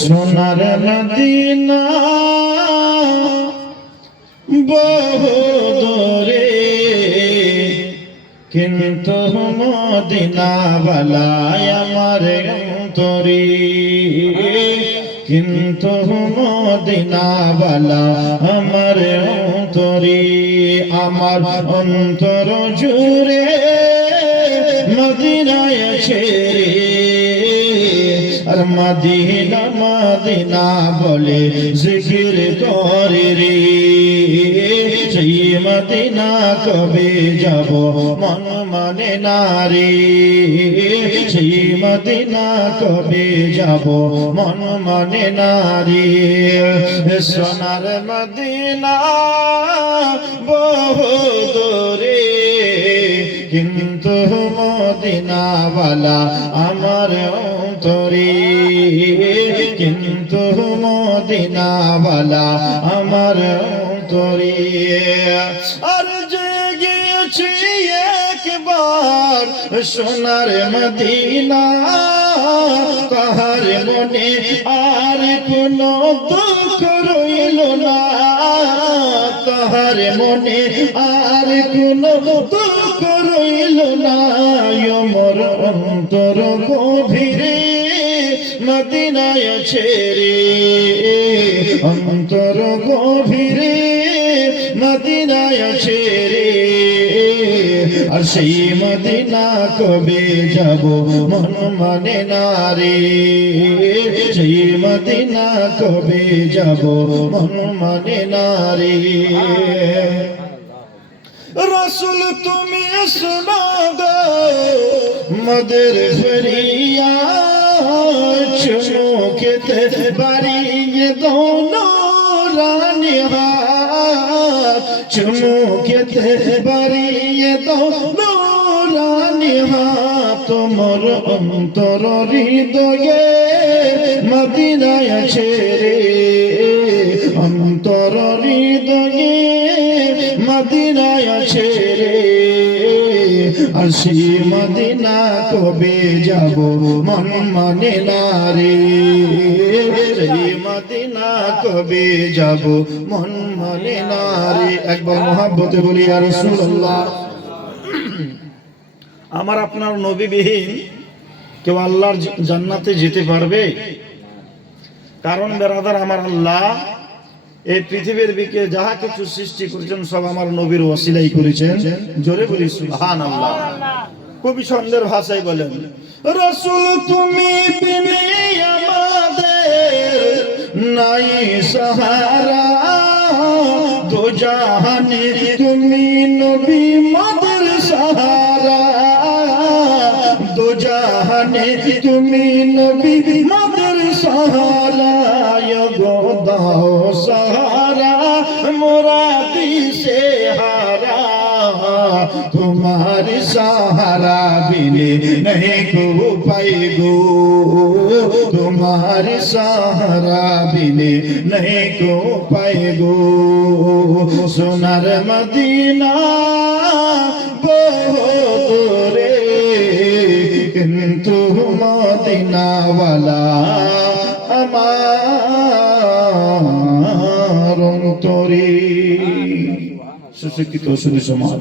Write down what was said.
সোনার মদিনা বহু দূরে, কিন্তু মদিনা বালায় আমার অন্তরে, কিন্তু মদিনা বালা আমার অন্তরে, আমার অন্তর জুড়ে মদিনায় ছেড়ে, আর মদিনা মদিনা বলে জিকির করে রে, সেই মদিনা কবে যাব মন মানে না রে, সেই মদিনা কবে যাব মন মানে না রে। সোনার মদিনা বহু দূরে, কিন্তু মদিনা বালা আমার অন্তরে, কিন্তু মদিনা বালা আমার অন্তরে। আর যে গিয়েছি একবার সোনার মদিনা, কাহার মনে আর কোনো দুঃখ রইল না, কাহার মনে আর কোনো দুঃখ রইল না, মোর অন্তর গভীরে মদিনায় ছেড়ে, অন্তর গভীরে মদিনায় ছেড়ে, আর সেই মদিনা কবে যাব মন মানে না রে, সেই মদিনা কবে যাব মন মানে না রে। রসুল তুমি শোনো গো মদের ফরিয়া, চুমুকেতে বাড়িয়ে দোনো রানী হাত, চুমুকেতে বাড়িয়ে দোনো রানী হাত, তোমার অন্তর হৃদয়ে মদিনায় ছেড়ে, অন্তর হৃদয়ে মদিনায় ছেড়ে, আর সেই মদিনা কবে যাব মন মানে না রে, সেই মদিনা কবে যাব মন মানে না রে। একবার মহব্বতে বলি ইয়া রাসূলুল্লাহ। আমার আপনার নবীবিহীন কেউ আল্লাহর জান্নাতে যেতে পারবে? কারণ বেরাদার আমার আল্লাহ এই পৃথিবীর বুকে যাহা কিছু সৃষ্টি করেছেন সব আমার নবীর ওসিলাই করেছেন। জোরে বলি সুবহানাল্লাহ। কবি ছন্দের ভাষায় বলেন, রাসূল তুমি বিনে আমাদের নাই সাহারা, দো জাহানে তুমি নবী মাদের সাহারা, দো জাহানে তুমি নবী মাদের সাহারা, গো দাও সাহারা মোরা দিশে হারা, तुम्हारे सहारा बिने नहीं को पाए गो, तुम्हारे सहारा बिने नहीं को पाए गो। सोनार मदीना बहुत दूरे, किंतु मदीना वाला আমার অন্তরে। সুশিক্ষিত সুধী সমাজ।